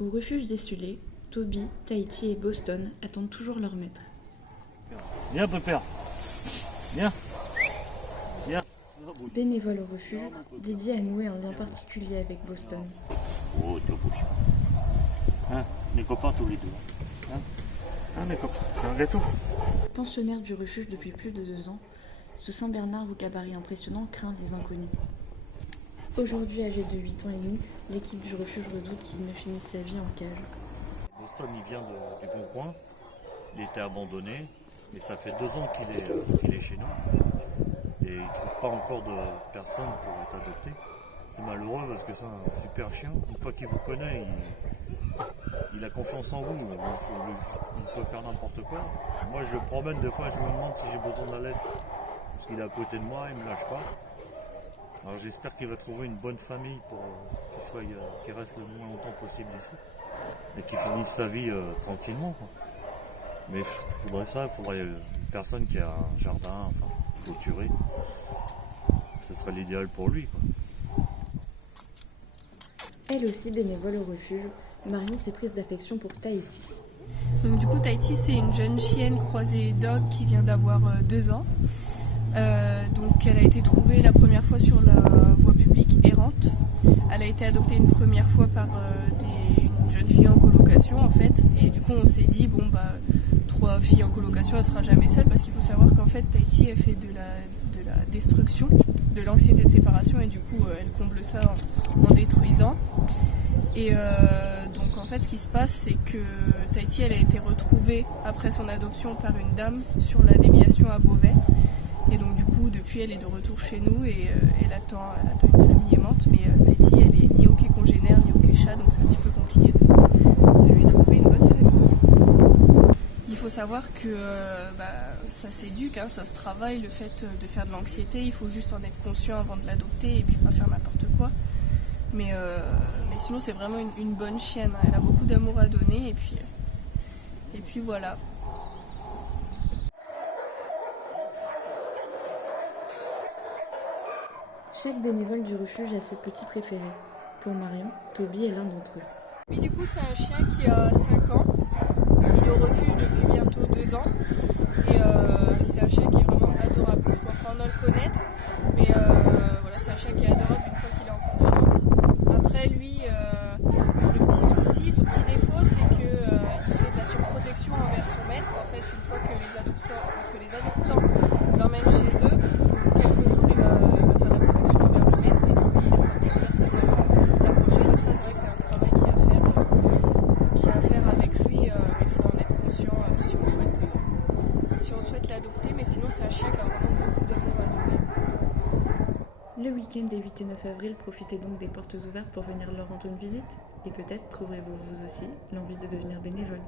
Au refuge des Sulés, Toby, Tahiti et Boston attendent toujours leur maître. Viens, pépère. Viens. Viens. Bénévole au refuge, Didier a noué un lien particulier avec Boston. Oh, t'es beau chien. Hein, les copains tous les deux. Hein, les copains. C'est un gâteau. Pensionnaire du refuge depuis plus de 2 ans, ce Saint-Bernard au gabarit impressionnant craint les inconnus. Aujourd'hui âgé de 8 ans et demi, l'équipe du refuge redoute qu'il ne finisse sa vie en cage. Boston, il vient du Bon Coin. Il était abandonné. Mais ça fait 2 ans qu'il est chez nous. Et il ne trouve pas encore de personne pour être adopté. C'est malheureux parce que c'est un super chien. Une fois qu'il vous connaît, il a confiance en vous. Il peut faire n'importe quoi. Moi, je le promène des fois, je me demande si j'ai besoin de la laisse. Parce qu'il est à côté de moi, il ne me lâche pas. Alors j'espère qu'il va trouver une bonne famille pour qu'il reste le moins longtemps possible ici. Et qu'il finisse sa vie tranquillement, quoi. Mais il faudrait une personne qui a un jardin, clôturé. Ce serait l'idéal pour lui, quoi. Elle aussi bénévole au refuge, Marion s'est prise d'affection pour Tahiti. Donc du coup Tahiti c'est une jeune chienne croisée dog qui vient d'avoir 2 ans. Donc elle a été trouvée la première fois sur la voie publique errante. Elle a été adoptée une première fois par une jeune fille en colocation en fait. Et du coup on s'est dit 3 filles en colocation elle sera jamais seule, parce qu'il faut savoir qu'en fait Tahiti elle fait de la destruction, de l'anxiété de séparation, et du coup elle comble ça en détruisant. Et donc en fait ce qui se passe c'est que Tahiti elle a été retrouvée après son adoption par une dame sur la déviation à Beauvais. Et donc du coup depuis elle est de retour chez nous et elle attend une famille aimante, mais Tahiti elle est ni hockey congénère ni hockey chat, donc c'est un petit peu compliqué de lui trouver une bonne famille. Il faut savoir que ça s'éduque, ça se travaille, le fait de faire de l'anxiété, il faut juste en être conscient avant de l'adopter et puis pas faire n'importe quoi. Mais sinon c'est vraiment une bonne chienne, elle a beaucoup d'amour à donner et puis voilà. Chaque bénévole du refuge a ses petits préférés. Pour Marion, Toby est l'un d'entre eux. Oui, du coup c'est un chien qui a 5 ans, il est au refuge depuis bientôt 2 ans et c'est un chien qui est vraiment adorable. Il faut apprendre à le connaître, mais voilà, c'est un chien qui est adorable une fois qu'il est en confiance. Après lui, le petit souci, son petit défaut, c'est qu'il fait de la surprotection envers son maître. En fait, une fois que les adoptants l'emmènent chez eux, quelques jours il va faire de la protection envers le maître et du coup il laissera plus personne s'approcher. Donc ça c'est vrai que c'est un travail qu'il y a à faire avec lui. Il faut en être conscient si on souhaite l'adopter, mais sinon c'est un chien qui a vraiment beaucoup d'amour à donner. Le week-end des 8 et 9 avril, profitez donc des portes ouvertes pour venir leur rendre une visite. Et peut-être trouverez-vous vous aussi l'envie de devenir bénévole.